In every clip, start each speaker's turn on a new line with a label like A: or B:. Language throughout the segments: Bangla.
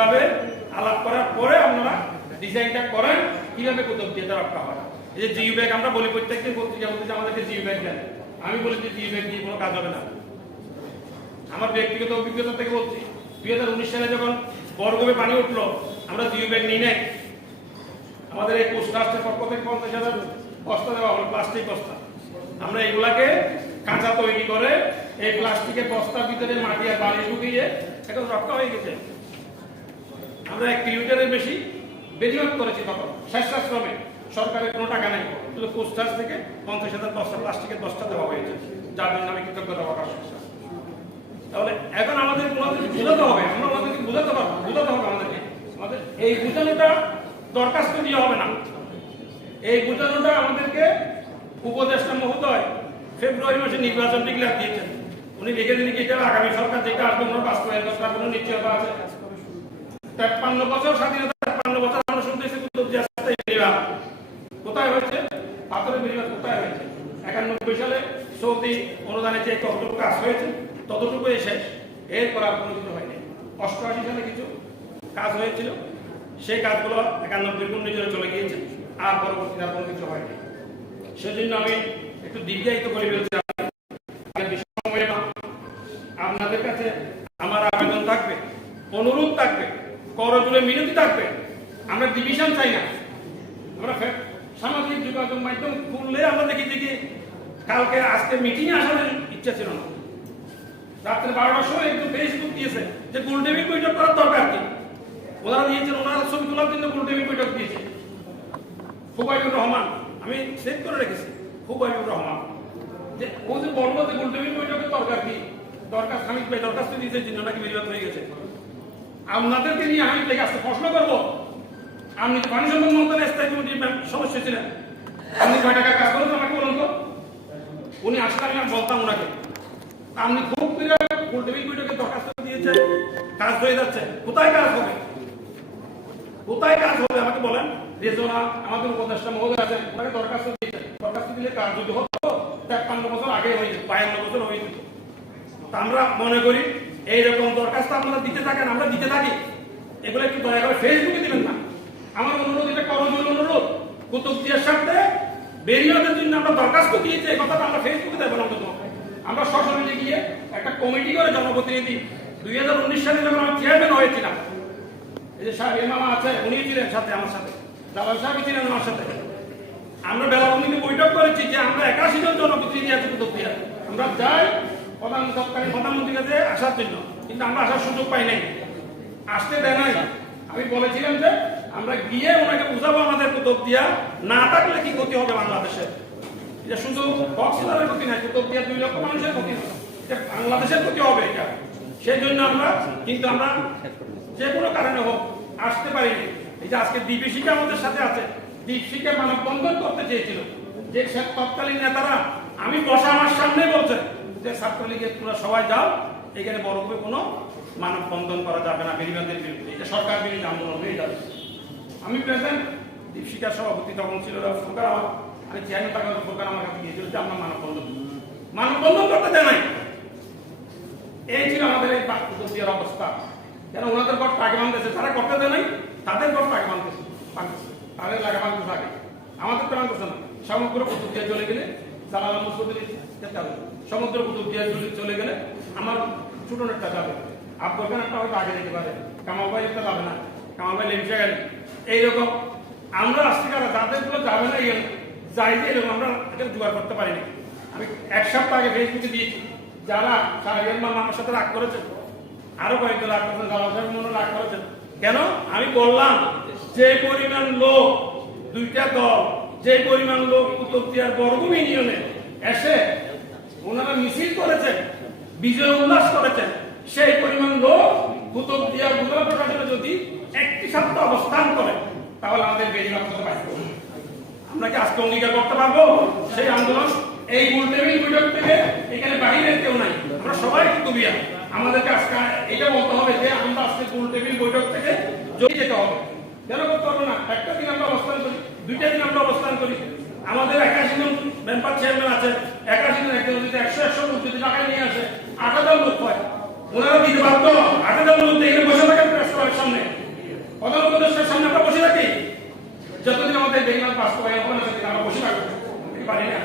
A: ভাবে আলাপ করার পরে আপনারা ডিজাইনটা করেন, কীভাবে কুতুব দিয়ে রক্ষা হয়। এই যে জিও ব্যাগ আমরা বলি প্রত্যেকদিন পত্রিকা বলতে আমাদেরকে জিও ব্যাগ দেন। আমি বলি যে জিও ব্যাগ দিয়ে কোনো কাজ হবে না। আমার ব্যক্তিগত অভিজ্ঞতা থেকে বলছি, দুই হাজার উনিশ সালে যখন বরগমে পানি উঠল, আমরা জিও ব্যাগ নিই নাই। আমাদের এই পোস্ট ট্রাস্টের পক্ষ থেকে পঞ্চাশ হাজার বস্তা দেওয়া হলো, প্লাস্টিক বস্তা। আমরা এগুলাকে কাঁচা তৈরি করে এই প্লাস্টিকের বস্তার ভিতরে মাটি আর বালি ঢুকিয়ে এখন রক্ষা হয়ে গেছে। আমরা এক কিলোমিটারের বেশি বেরিয়ত করেছি তখন স্বেচ্ছাশ্রমে সরকারের কোনো টাকা নেই। শুধু পোস্ট ট্রাস্ট থেকে পঞ্চাশ হাজার বস্তা প্লাস্টিকের দশটা দেওয়া হয়েছে, যার জন্য আমি কৃতজ্ঞতা প্রকাশ করছি। তাহলে এখন আমাদের ওনাদেরকে বোঝাতে হবে, আমরা ওনাদেরকে বোঝাতে পারব, বোঝাতে হবে আমাদেরকে। আমাদের এই বোঝানোটা দরখাস্ত দিয়ে হবে না। এই বোঝানোটা আমাদেরকে উপদেষ্টা মহোদয় ফেব্রুয়ারি মাসে নির্বাচন ডিক্লেয়ার দিয়েছেন। উনি লিখে দিন কি আগামী সরকার যেটা আসবে, ওনার বাস্তবায়ন করার কোনো নিশ্চয়তা আছে? তেপ্পান্ন বছর, স্বাধীনতা তেপ্পান্ন বছর, আমরা শুনতেছি কোথায় হয়েছে? পাথরের বেরিবাদ কোথায় হয়েছে? একানব্বই সালে সৌদি অনুদানে যে কতটুকু কাজ হয়েছে ততটুকু শেষ। এরপর আর কোনো কিছু হয়নি। অষ্টআশি সালে কিছু কাজ হয়েছিল। সেই কাজগুলো একানব্বই ঘূর্ণিঝড়ে চলে গিয়েছে। আর পরবর্তীতে আর কোনো কিছু হয়নি। সেজন্য আমি একটু দীর্ঘায়িত করে ফেলছি আপনাদের কাছে আমার আবেদন থাকবে, অনুরোধ থাকবে। করজুড়ে মিনতি থাকবে। আমরা ডিভিশন চাই না। আমরা সামাজিক যোগাযোগ মাধ্যম খুললে আমরা দেখি দেখি কালকে, আজকে মিটিং আসার ইচ্ছা ছিল না। রাত্রে বারোটার সময় একটু ফেসবুক দিয়েছে যে গোলটেবিল বৈঠক করার দরকার কি? ওনারা দিয়েছেন ওনারা ছবি তোলার জন্য গোলটেবিল বৈঠক দিয়েছে। খুবাইবুর রহমান, আমি সেভ করে রেখেছি, খুবাইবুর রহমান। যে, ও যে বলল যে গোলটেবিল বৈঠকের দরকার কি? দরকার হামিদ ভাই দরখাস্ত দিয়েছে নাকি বেরিবাদ হয়ে গেছে? আপনাদেরকে নিয়ে আমি থেকে আসতে প্রশ্ন করব। আপনি পানি সম্পদ মন্ত্রণালয়ের স্থায়ী কমিটির সদস্য ছিলেন? আপনি কয় টাকা কাজ করেছেন আমাকে বলুন তো? উনি আসলে আমি বলতাম ওনাকে। আপনি খুব করে বৈঠকে দরখাস্ত দিয়েছেন। কাজ হয়ে যাচ্ছে। কোথায় কাজ হবে? কোথায় কাজ হবে আমাকে বলেন? রেজোনা, আমাদের উপদেষ্টা মহোদয় আছেন, ওনাকে দরখাস্ত দিয়েছেন। দরখাস্ত দিলে কাজ যদি হতো, তেপ্পান্ন বছর আগে হয়ে যেত, বায়ান্ন বছর হয়ে যেত। আমরা মনে করি এইরকম দরখাস্ত আপনারা দিতে থাকেন, আমরা দিতে থাকি। এগুলো একটু দয়া করে ফেসবুকে দিবেন না। আমার অনুরোধ, এটা করজোর অনুরোধ। কুতুবদিয়ার সাথে বেরিয়াদের জন্য আমরা দরখাস্ত দিয়েছি, এই কথাটা আমরা ফেসবুকে দেবো না অন্তত আমরা সশরীরে গিয়ে একটা কমিটি করে জনপ্রতিনিধি, দুই হাজার উনিশ সালে যখন আমি চেয়ারম্যান হয়েছিলাম, এই যে সাহেব মামা আছে, উনি ছিলেন সাথে, আমার সাথে। দালাল সাহেব ছিলেন আমার সাথে। আমরা বেলাভূমিতে বৈঠক করেছি যে আমরা একাশি জন জনপ্রতিনিধি আছি কুতুবদিয়া আমরা যাই প্রধান সরকারি প্রধানমন্ত্রীর কাছে আসার জন্য, কিন্তু আমরা আসার সুযোগ পাই নাই। আসতে দেয় নাই। আমি বলেছিলাম যে, আমরা গিয়ে ওনাকে বুঝাবো আমাদের কুতুবদিয়া না থাকলে কি ক্ষতি হবে বাংলাদেশের? এটা শুধু কক্সবাজারের ক্ষতি নাই কুতুবদিয়া দুই লক্ষ মানুষের ক্ষতি এটা বাংলাদেশের ক্ষতি হবে এটা। সেই জন্য আমরা, কিন্তু আমরা যে কোনো কারণে হোক আসতে পারিনি। এই যে আজকে দীপশিকা আমাদের সাথে আছে দীপশিকা মানববন্ধন করতে চেয়েছিল। যে সে তৎকালীন নেতারা, আমি বসা আমার সামনে বলছেন যে ছাত্রলীগের তোমরা সবাই যাও, এখানে বড় করে কোনো মানববন্ধন করা যাবে না বেরিবাদের বিরুদ্ধে। এটা সরকার বিরোধী আন্দোলন হয়ে যাবে। আমি প্রেসেন্ট দীপশিকার সভাপতি তখন ছিল ফুকার আমার আমি চেয়ারম্যান থাকার ফুকার আমার কাছে গিয়েছিল যে, আমরা মানববন্ধন। মানববন্ধন করতে দেয় নাই। এই ছিল আমাদের এই বাক্যের অবস্থা। কেন ওনাদের ঘর টাকা ভাঙতেছে? তারা করতে দেয় নাই? তাদের ঘর টাকা ভাঙতেছে। তাদের লাগা ভাঙতেছে আগে। আমাদের তো ভাঙতেছে না। সমগ্র দিয়ে চলে গেলে জালাল মুসুদের হবে সমুদ্র কুতুব দিয়ে চলে গেলে আমার ছোট নেটটা যাবে। আব্বর একটা হয়তো আগে যেতে পারে। কামাল ভাই একটা যাবে না। কামাল ভাই লেমসে গেলে। এইরকম আমরা আসছি কারা যাদেরগুলো যাবে না যাই যে এরকম আমরা এটা জোগাড় করতে পারি না আমি এক সপ্তাহ আগে ফেসবুকে দিয়েছি। যারা সাহেবের মামা আমার সাথে রাগ করেছেন আরও কয়েকজন রাগ করেছেন জালাল সাহেব মনে রাগ করেছেন কেন? আমি বললাম, যে পরিমাণ লোক দুইটা দল, যে পরিমাণ লোক উত্তরদিয়ার বর্গম ইউনিয়নে এসে ওনারা মিছিল করেছেন, বিজয় উল্লাস করেছেন। সেই পরিমাণ লোক কুতুব দিয়া উপজেলা প্রশাসনে যদি একটি সপ্তাহ অবস্থান করে, তাহলে আমাদের বেরিয়ে করতে পারব আমরা কি আজকে অঙ্গীকার করতে পারব? সেই আন্দোলন, এই গোলটেবিল বৈঠক থেকে এখানে বাইরে কেউ নাই। আমরা সবাই কুতুবিয়া। আমাদেরকে আজকে এটা বলতে হবে যে, আমরা আজকে গোল টেবিল বৈঠক থেকে জড়িয়ে যেতে হবে। কেন করতে হবে না। একটা দিন আমরা অবস্থান করি, দুইটা দিন আমরা অবস্থান করি। আমাদের একাশি জন মেম্বার চেয়ারম্যান আছেন। একাশি জন একজন যদি একশো একশো লোক যদি টাকায় নিয়ে আসে, আট হাজার লোক হয়। ওনারা দিতে বাধ্য আট হাজার লোক দিয়ে বসে থাকেন প্রেসক্লাবের সামনে। প্রধান উপদেষ্টার সামনে আমরা বসে থাকি। যতদিন আমাদের বেঙ্গল পাস করে হবে আমরা বসে থাকব। পারি না।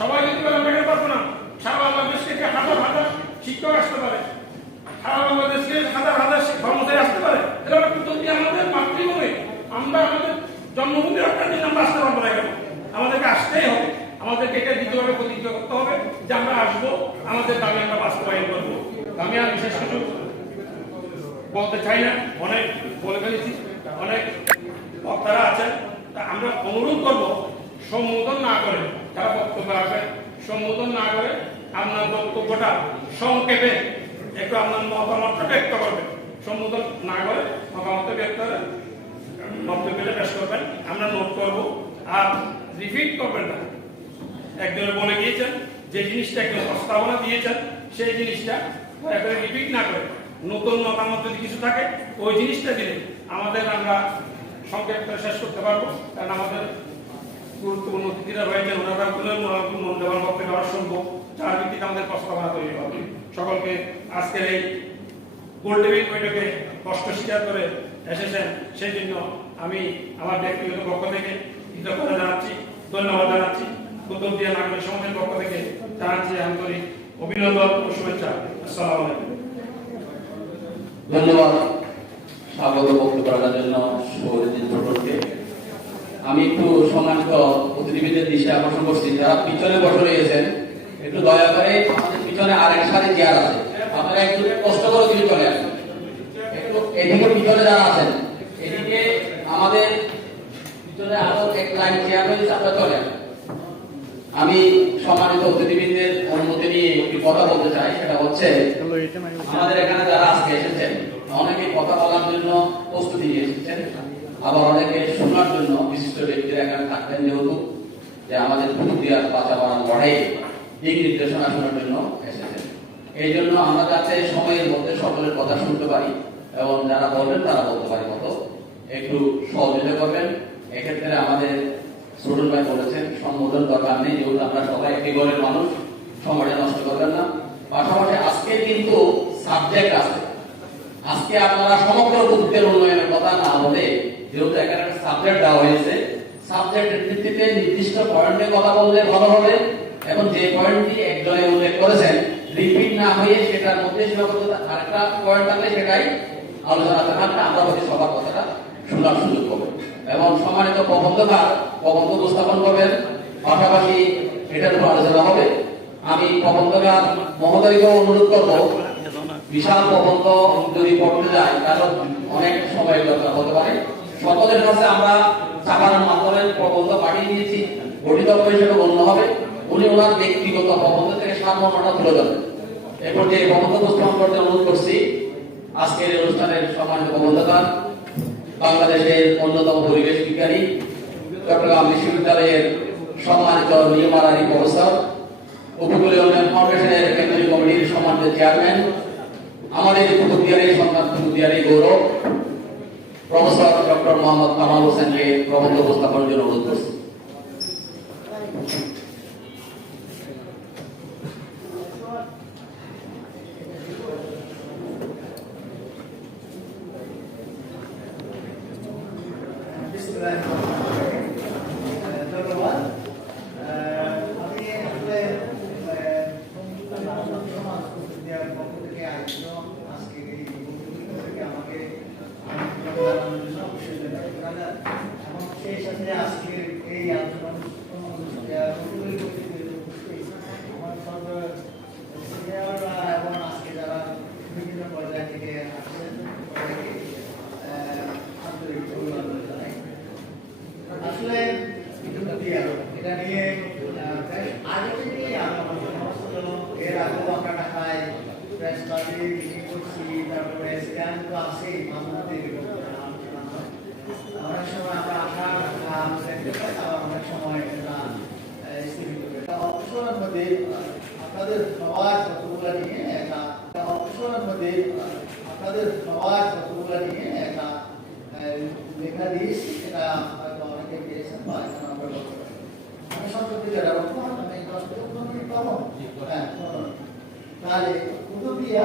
A: সবাই যদি আমরা এখানে পারব না। সারা বাংলাদেশ থেকে হাজার হাজার শিক্ষক আসতে পারে, সারা বাংলাদেশ থেকে হাজার হাজার কর্মচারী আসতে পারে এটা আমাদের মাতৃভূমি। আমরা আমাদের জন্মভূমি রক্ষার জন্য আমরা আসতে পারব না এখানে। আমাদেরকে আসতেই হবে। আমাদেরকে এটা দ্বিতীয়ভাবে প্রতিজ্ঞা করতে হবে যে আমরা আসব, আমাদের দাবি আমরা বাস্তবায়ন করব। আমি আর বিশেষ কিছু বলতে চাই না। অনেক বলে ফেলেছি, অনেক বক্তারা আছেন। তা আমরা অনুরোধ করব, সম্বোধন না করে যারা বক্তব্য রাখবেন, সম্বোধন না করে আপনার বক্তব্যটা সংক্ষেপে একটু আপনার মতামতটা ব্যক্ত করবেন। সম্বোধন না করে মতামত ব্যক্ত করে বক্তব্যটা পেশ করবেন আমরা নোট করব। আর রিপিট করবেন না। একজনে বলে গিয়েছেন যে জিনিসটা একজন প্রস্তাবনা দিয়েছেন, সেই জিনিসটা করে রিপিট না করে। নতুন মতামত যদি কিছু থাকে, ওই জিনিসটা দিলে আমাদের আমরা সংক্ষেপ শেষ করতে পারব। কারণ আমাদের গুরুত্বপূর্ণ অতিথিরা রয়েছেন ওনারা কোনো মন দেওয়ার বক্তব্য আবার শুনব যার ভিত্তিতে আমাদের প্রস্তাবনা তৈরি হবে। সকলকে আজকের এই গোল টেবিল বৈঠকে কষ্ট স্বীকার করে এসেছেন। সেই জন্য আমি আমার ব্যক্তিগত পক্ষ থেকে কৃতজ্ঞতা জানাচ্ছি, ধন্যবাদ জানাচ্ছি কুতুব দিয়া নাগরিক সমাজের পক্ষ থেকে জানাচ্ছি আন্তরিক অভিনন্দন ও শুভেচ্ছা। আসসালামু আলাইকুম।
B: ধন্যবাদ। স্বাগত বক্তব্য রাখার জন্য সুরজিৎ ছোটনকে আমি একটু সম্মানিত প্রতিনিধিদের দৃষ্টি আকর্ষণ করছি। যারা পিছনে বসে রয়েছেন, একটু দয়া করে আমাদের পিছনে আর এক সাথে চেয়ার আছে। আপনারা একটু কষ্ট করে দিকে চলে আসেন। একটু এদিকে পিছনে যারা আছেন, এদিকে আমাদের আমি সম্মানিত অতিথিবৃন্দের অনুমতি নিয়ে একটি কথা বলতে চাই, সেটা হচ্ছে, আমাদের এখানে যারা আজকে এসেছেন, অনেকে কথা বলার জন্য প্রস্তুতি নিয়ে এসেছেন, আবার অনেকে শোনার জন্য বিশিষ্ট ব্যক্তিরা এখানে থাকতেন যেহেতু, যে আমাদের পুরুলিয়ার বাড়ান লড়াই দিক নির্দেশনা শোনার জন্য এসেছেন। এই জন্য আমরা যাতে সময়ের মধ্যে সকলের কথা শুনতে পারি, এবং যারা বলবেন তারা বলতে পারি মতো, একটু সহযোগিতা করবেন। এক্ষেত্রে আমাদের ছোটন ভাই বলেছেন, সম্বোধন দরকার নেই, যেহেতু আমরা সবাই একটি ঘরের মানুষ সময়টা নষ্ট করবেন না। পাশাপাশি আজকে কিন্তু সাবজেক্ট আছে। আজকে আপনারা সমগ্র বুদ্ধের উন্নয়নের কথা না বলে যেহেতু একটা সাবজেক্ট দেওয়া হয়েছে সাবজেক্টের ভিত্তিতে নির্দিষ্ট পয়েন্টে কথা বললে ভালো হবে এবং যে পয়েন্টটি একজনে উল্লেখ করেছেন রিপিট না হয়ে সেটার মধ্যে সীমাবদ্ধতা আরেকটা পয়েন্ট থাকলে সেটাই আলোচনা থাকলে আমরা হচ্ছে সবার কথাটা শোনার সুযোগ পাবো। এবং সম্মানিত প্রবন্ধকার প্রবন্ধ উপস্থাপন করবেন। পাশাপাশি এটার উপর আলোচনা হবে। আমি প্রবন্ধকার মহোদয়কেও অনুরোধ করব, বিশাল প্রবন্ধ যদি পড়তে যায় তাহলে অনেক সময় দরকার হতে পারে। সকলের কাছে আমরা চাপানোর মাধ্যমে প্রবন্ধ পাঠিয়ে দিয়েছি। গঠিত হিসেবে গণ্য হবে। উনি ওনার ব্যক্তিগত প্রবন্ধ থেকে সামান্যটা তুলে ধরেন। এরপর যে প্রবন্ধ উপস্থাপন করতে অনুরোধ করছি, আজকের অনুষ্ঠানের সম্মানিত প্রবন্ধকার বাংলাদেশের অন্যতম পরিবেশ বিজ্ঞানী চট্টগ্রাম বিশ্ববিদ্যালয়ের সম্মানিত নিয়মারারি প্রফেসর, উপকূলীয় উন্নয়ন ফাউন্ডেশনের কেন্দ্রীয় কমিটির সম্মানিত চেয়ারম্যান, আমাদের কুতুবদিয়ারি সন্তান কুতুবদিয়ারি গৌরব, প্রফেসর ডক্টর মোহাম্মদ কামাল হোসেনকে প্রবন্ধ উপস্থাপনের জন্য অনুরোধ করছি।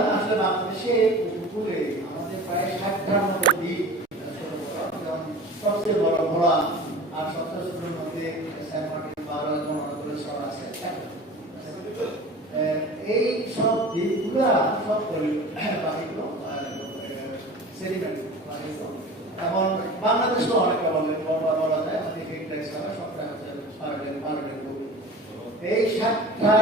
C: আসলে বাংলাদেশে উপকূলে আমাদের প্রায় ষাটটার মতো দ্বীপ সবচেয়ে বড় ঘোড়া আর সবচেয়ে মধ্যে এই সব দ্বীপগুলা সব পাখিগুলো সেরিমেন্ট এখন বাংলাদেশও অনেক বলা যায় আমাদের এই সাতটা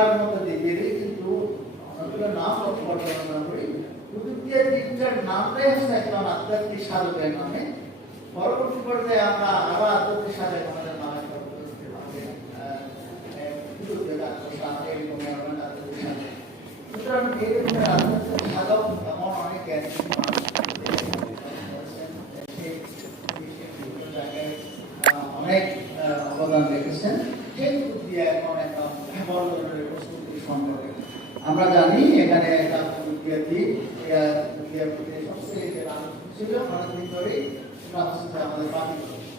C: নামটাই হচ্ছে একদম আধ্যাত্মিক সাধকের নামে। পরবর্তী পর্যায়ে আমরা আরও আধ্যাত্মিক সাধক আমাদের নামে সুতরাং এই রকমের আধ্যাত্মিক সাধক এমন অনেক আহ, অবদান রেখেছেন সেই দিক দিয়ে এখন একটা বড় ধরনের প্রস্তুতি সম্পর্কে আমরা জানি এখানে একটা বিদ্যার্থী বিদ্যার্থী সবচেয়ে যে নাম ছিল অনেকদিন ধরেই আমাদের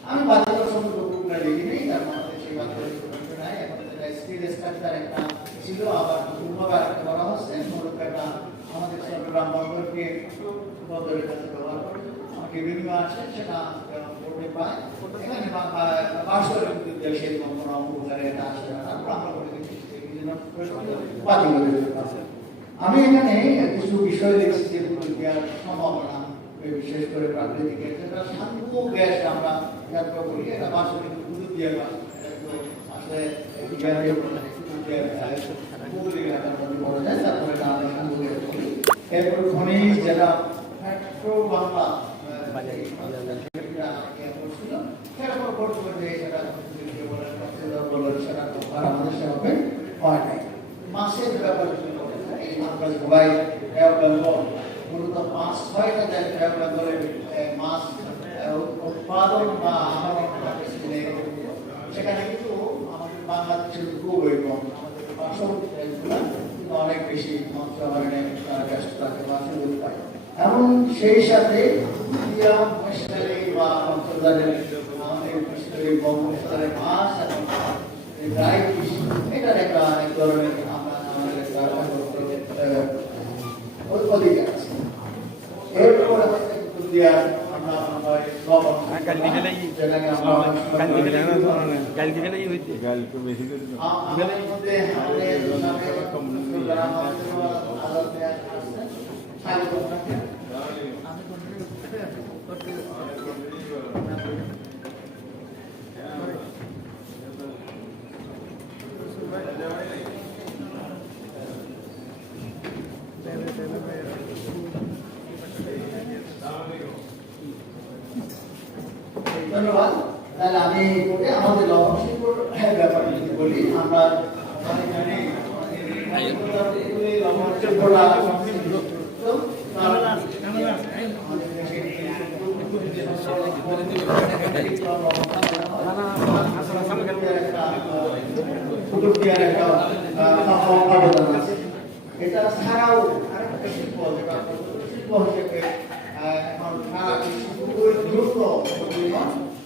C: আমি সম্পর্কে একটা ছিল, আবার করা হচ্ছে। আমাদের চট্টগ্রাম বন্দরকে বন্দরের কাছে ব্যবহার করে আমাকে আছে, সেটা এখানে। আমি এখানে কিছু বিষয় দেখছি যে সম্ভাবনা বিশেষ করে প্রাকৃতিক গ্যাস যেটা শান্ত গ্যাস আমরা করি এটা বিদ্যুৎ দিয়ে। এটা এটা ব্যাপারে মূলত পাঁচ ছয়টা জায়গায় বেঙ্গলের মাছ উৎপাদন বা করা রকম। সেখানে কিন্তু আমাদের বাংলাদেশের আমাদের পার্শ্ববর্তী অনেক বেশি তারা ব্যস্ত থাকে বা পায় এবং সেই সাথে ইন্ডিয়া মহেশখালী বা অঞ্চলের আমাদের বঙ্গোপসাগরের মাছ এবং ড্রাই ফিশ এটার একটা এক ধরনের আমরা আমাদের অধিকার হচ্ছে ইন্ডিয়ার আমরা আমরা লবণ
D: কালকে গেলে
C: যেটাকে আমরা
D: কালকে গেলে কালকে গেলে হইতে
E: গালকে বেশি করে দিলাম।
C: আ- আমাদের মধ্যে আমাদের সামনে যারা আমাদের আলোচনায় আসছেন, স্বাগত জানাচ্ছি। ধন্যবাদ। তাহলে আমি করে আমাদের লবণ ব্যাপারে যদি বলি, আমরা এখানে এটা ছাড়াও আরেকটা শিল্প, যেটা শিল্প হিসেবে দ্রুত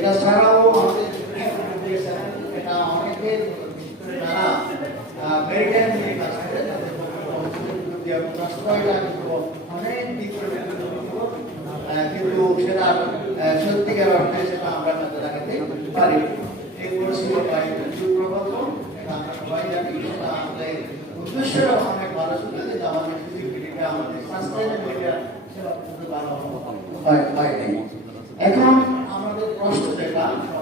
C: এটা ছাড়াও আমাদের এটা বিশেষ করে মেরিটাইম নিয়ে কাজ করে তাদের অনেক দিক কিন্তু সেটা সত্যিকার অর্থে সেটা আমরা কাজে লাগাতে পারি এই পরিস্থিতি বা এই দুর্যোগ প্রকল্প এটা আমরা সবাই জানি সেটা আমাদের উদ্দেশ্যটা অনেক ভালো ছিল যে আমাদের ফিজিবিলিটিটা আমাদের সাস্টেনেবিলিটিটা সেটা কিন্তু ভালো হয় হয় নাই। এখন আমাদের প্রশ্ন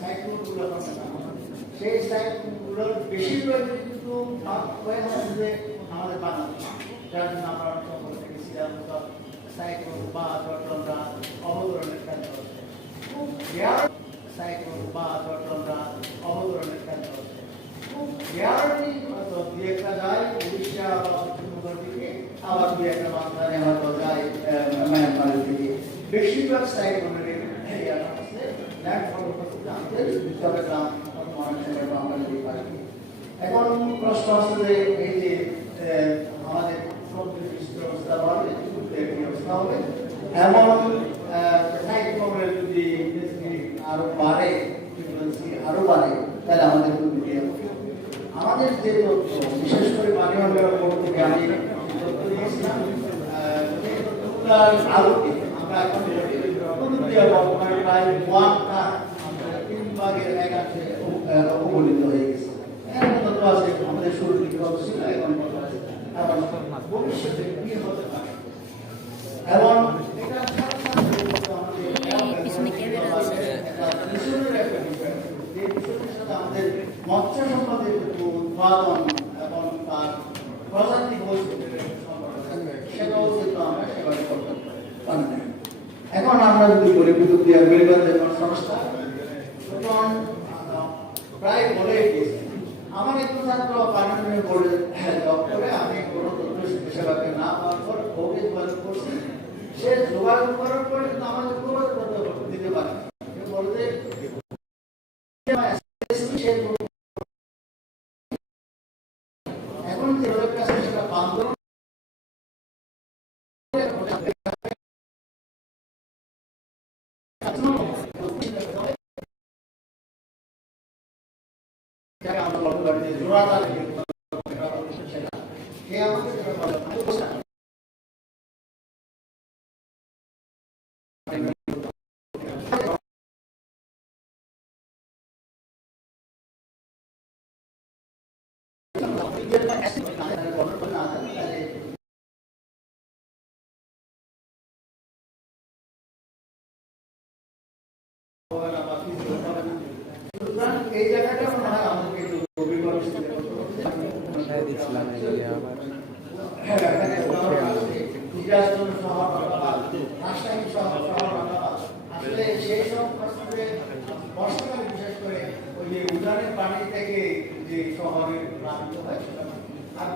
C: সাইক্লোনগুলো সেই সাইক্লোনগুলোর বেশিরভাগ কিন্তু ভাগ হয়ে আছে যে আমাদের বাংলাদেশ যার জন্য আমরা অনেক সময় বলে থাকি শ্রীলঙ্কা সাইক্লোন বা চট্টগ্রাম অবতরণের কেন্দ্র খুব রেয়ার সাইক্লোন বা চট্টগ্রাম অবতরণের কেন্দ্র খুব রেয়ারলি হয়তো দু একটা যায় উড়িষ্যা বা পশ্চিমবঙ্গের দিকে আবার দু একটা বাংলাদেশে হয়তো যায় আহ, মায়ানমারের দিকে বেশিরভাগ সাইক্লোনের এরিয়া আছে ল্যান্ডফল এখন প্রশ্ন যে এই যে আমাদের অবস্থা বাড়বে সমুদ্রের হবে এমন যদি আরও বাড়ে আরও বাড়ে তাহলে আমাদের আমাদের যে তথ্য বিশেষ করে অঞ্চলের উপর থেকে আমি তথ্য দিয়েছিলাম আহ, সেই তথ্যগুলোর আলোকে আমরা এখন প্রযুক্তি বর্তমানে প্রায় ওয়ানটা তিন ভাগের একাংশে আহ, অবহেলিত হয়ে গেছে এর মতো তো আছে আমাদের শুরু থেকে কত ছিল এখন কত আছে এবং ভবিষ্যতে কি হতে পারে এবং এটা সাথে সাথে আমাদের
E: এই পিছনে ক্যামেরা আছে।
C: একটা মিশনের একটা বিষয় আছে। যে মিশনের সাথে আমাদের মৎস্য সম্পদের যে উৎপাদন এবং তার প্রজাতি বৈচিত্র্যের সম্পর্ক আছে, সেটাও কিন্তু আমরা সেভাবে করতে পারি না। এখন আমরা যদি বলি বিদ্যুৎ দিয়ে মেরুগঞ্জের কোনো সংস্থা তখন আহ, প্রায় বলে গিয়েছে আমার একটু ছাত্র পানিময় বোর্ডে জব করে আমি কোনো তথ্য সেবাকে না পাওয়ার পর ওকে যোগাযোগ করছি সে যোগাযোগ করার পরে কিন্তু আমাদের কোনো তথ্য দিতে পারে না। সে বলতে সে এখন যে ওদের কাছে সেটা বান্ধব যাকে আমরা বলতে পারি যে জোড়াতাল সেটা সে আমাকে যেটা বলে, আমি বলছি না। সুতরাং এই জায়গাটা মনে হয় আমাদেরকে একটু গভীরভাবে চিন্তা করতে হবে। হ্যাঁ, এখানে উদাহরণ আছে, দিনাজপুর ধন্যবাদ, রাজশাহী শহর শহর ধন্যবাদ। আসলে সেই সব বিশেষ করে যে উদারের পানি থেকে যে শহরের প্লাবিত হয় সেটা। আর